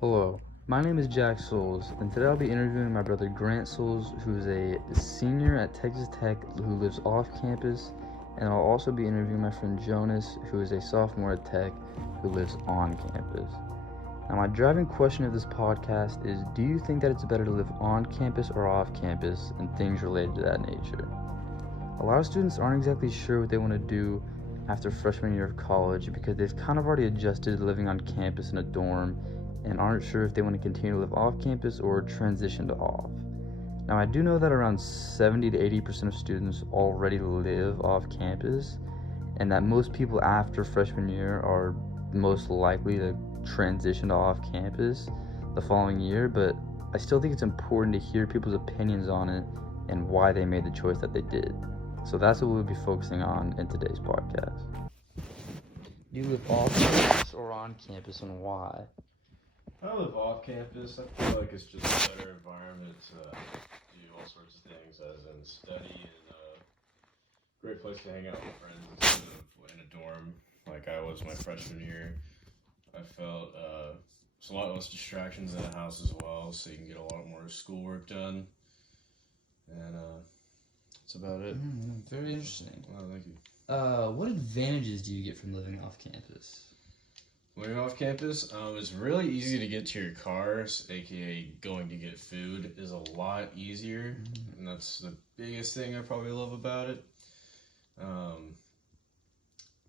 Hello, my name is Jack Souls, and today I'll be interviewing my brother Grant Souls, who is a senior at Texas Tech who lives off campus, and I'll also be interviewing my friend Jonas, who is a sophomore at Tech who lives on campus. Now, my driving question of this podcast is, do you think that it's better to live on campus or off campus, and things related to that nature? A lot of students aren't exactly sure what they want to do after freshman year of college because they've kind of already adjusted to living on campus in a dorm and aren't sure if they want to continue to live off campus or transition to off. Now, I do know that around 70 to 80% of students already live off campus, and that most people after freshman year are most likely to transition to off campus the following year, but I still think it's important to hear people's opinions on it and why they made the choice that they did. So that's what we'll be focusing on in today's podcast. Do you live off campus or on campus, and why? I live off campus. I feel like it's just a better environment to do all sorts of things, as in study, and a great place to hang out with friends instead of in a dorm like I was my freshman year. I felt there's a lot less distractions in the house as well, so you can get a lot more schoolwork done. And that's about it. Very interesting. Well, thank you. What advantages do you get from living off campus? Living off campus, it's really easy to get to your cars, aka going to get food, is a lot easier, and that's the biggest thing I probably love about it.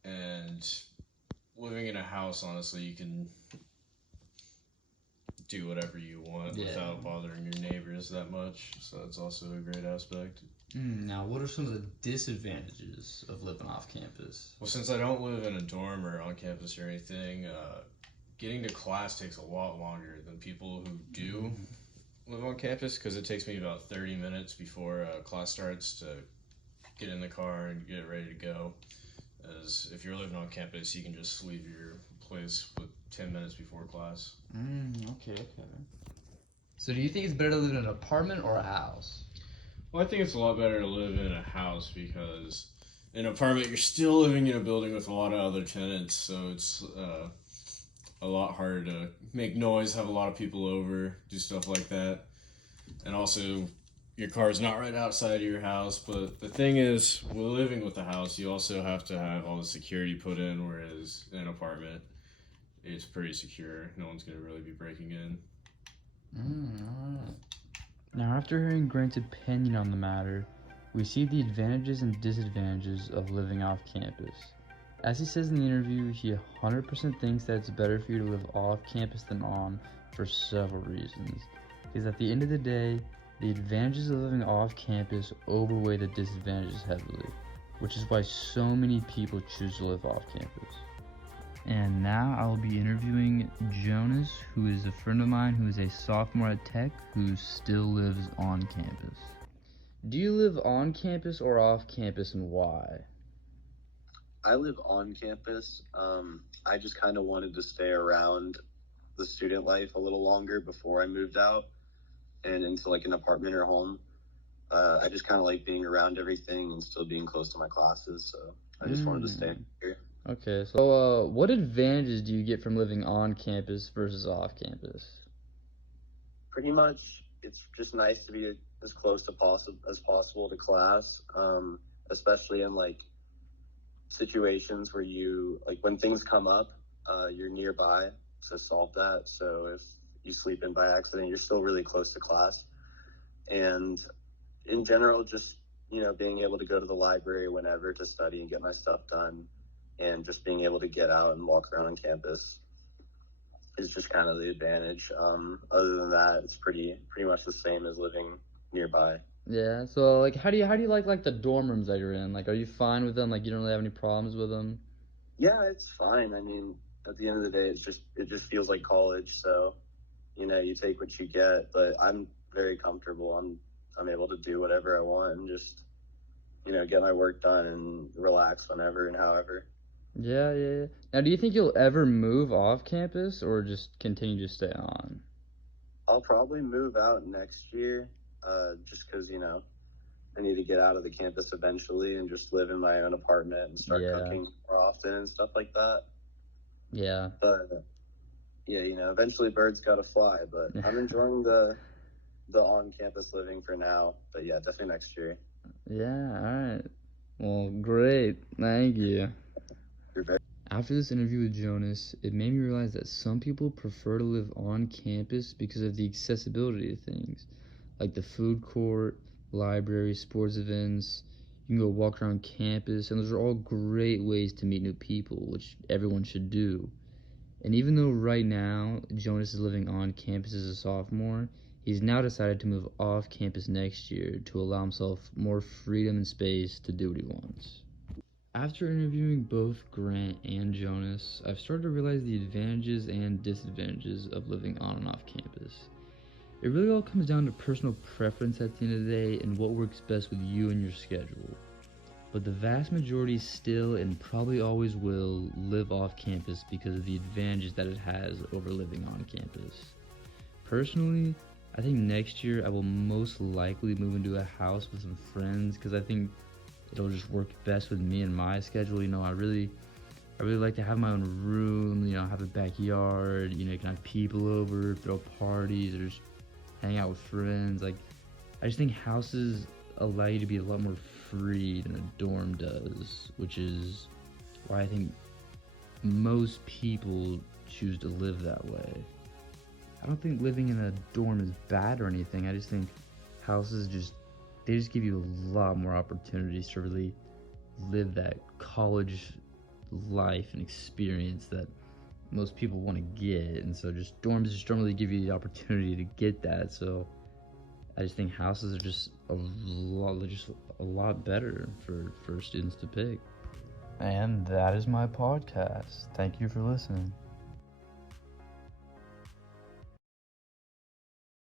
And living in a house, honestly, you can do whatever you want without bothering your neighbors that much, so that's also a great aspect. Now, what are some of the disadvantages of living off campus? Well, since I don't live in a dorm or on campus or anything, getting to class takes a lot longer than people who do live on campus, because it takes me about 30 minutes before class starts to get in the car and get ready to go. As if you're living on campus, you can just leave your place with 10 minutes before class. Okay. So do you think it's better to live in an apartment or a house? Well, I think it's a lot better to live in a house, because in an apartment you're still living in a building with a lot of other tenants, so it's a lot harder to make noise, have a lot of people over, do stuff like that. And also, your car's not right outside of your house, but the thing is, with living with the house, you also have to have all the security put in, whereas in an apartment, it's pretty secure. No one's going to really be breaking in. Alright. Now, after hearing Grant's opinion on the matter, we see the advantages and disadvantages of living off campus. As he says in the interview, he 100% thinks that it's better for you to live off campus than on for several reasons. Because at the end of the day, the advantages of living off campus overweigh the disadvantages heavily, which is why so many people choose to live off campus. And now I will be interviewing Jonas, who is a friend of mine who is a sophomore at Tech who still lives on campus. Do you live on campus or off campus, and why? I live on campus. I just kind of wanted to stay around the student life a little longer before I moved out and into like an apartment or home. I just kind of like being around everything and still being close to my classes, so I just wanted to stay here. Okay, so what advantages do you get from living on campus versus off campus? Pretty much, it's just nice to be as close to as possible to class, especially in like situations where you like when things come up, you're nearby to solve that. So if you sleep in by accident, you're still really close to class. And in general, just being able to go to the library whenever to study and get my stuff done, and just being able to get out and walk around campus is just kind of the advantage. Other than that, it's pretty much the same as living nearby. Yeah, so like how do you like the dorm rooms that you're in? Like, are you fine with them? Like, you don't really have any problems with them? Yeah, it's fine. I mean, at the end of the day, it just feels like college. So, you take what you get. But I'm very comfortable. I'm able to do whatever I want and just get my work done and relax whenever and however. Yeah. Now, do you think you'll ever move off campus or just continue to stay on? I'll probably move out next year, just because I need to get out of the campus eventually and just live in my own apartment and start cooking more often and stuff like that. Yeah. But yeah, eventually birds gotta fly. But I'm enjoying the on-campus living for now. But yeah, definitely next year. Yeah, alright. Well, great. Thank you. You're very After this interview with Jonas, it made me realize that some people prefer to live on campus because of the accessibility of things, like the food court, library, sports events. You can go walk around campus, and those are all great ways to meet new people, which everyone should do. And even though right now Jonas is living on campus as a sophomore, he's now decided to move off campus next year to allow himself more freedom and space to do what he wants. After interviewing both Grant and Jonas, I've started to realize the advantages and disadvantages of living on and off campus. It really all comes down to personal preference at the end of the day and what works best with you and your schedule. But the vast majority still and probably always will live off campus because of the advantages that it has over living on campus. Personally, I think next year I will most likely move into a house with some friends because I think it'll just work best with me and my schedule. I really like to have my own room, have a backyard, you can have people over, throw parties, or just hang out with friends. Like, I just think houses allow you to be a lot more free than a dorm does, which is why I think most people choose to live that way. I don't think living in a dorm is bad or anything. I just think houses they just give you a lot more opportunities to really live that college life and experience that most people want to get, and so just dorms just don't really give you the opportunity to get that. So I just think houses are just a lot better for students to pick. And that is my podcast. Thank you for listening.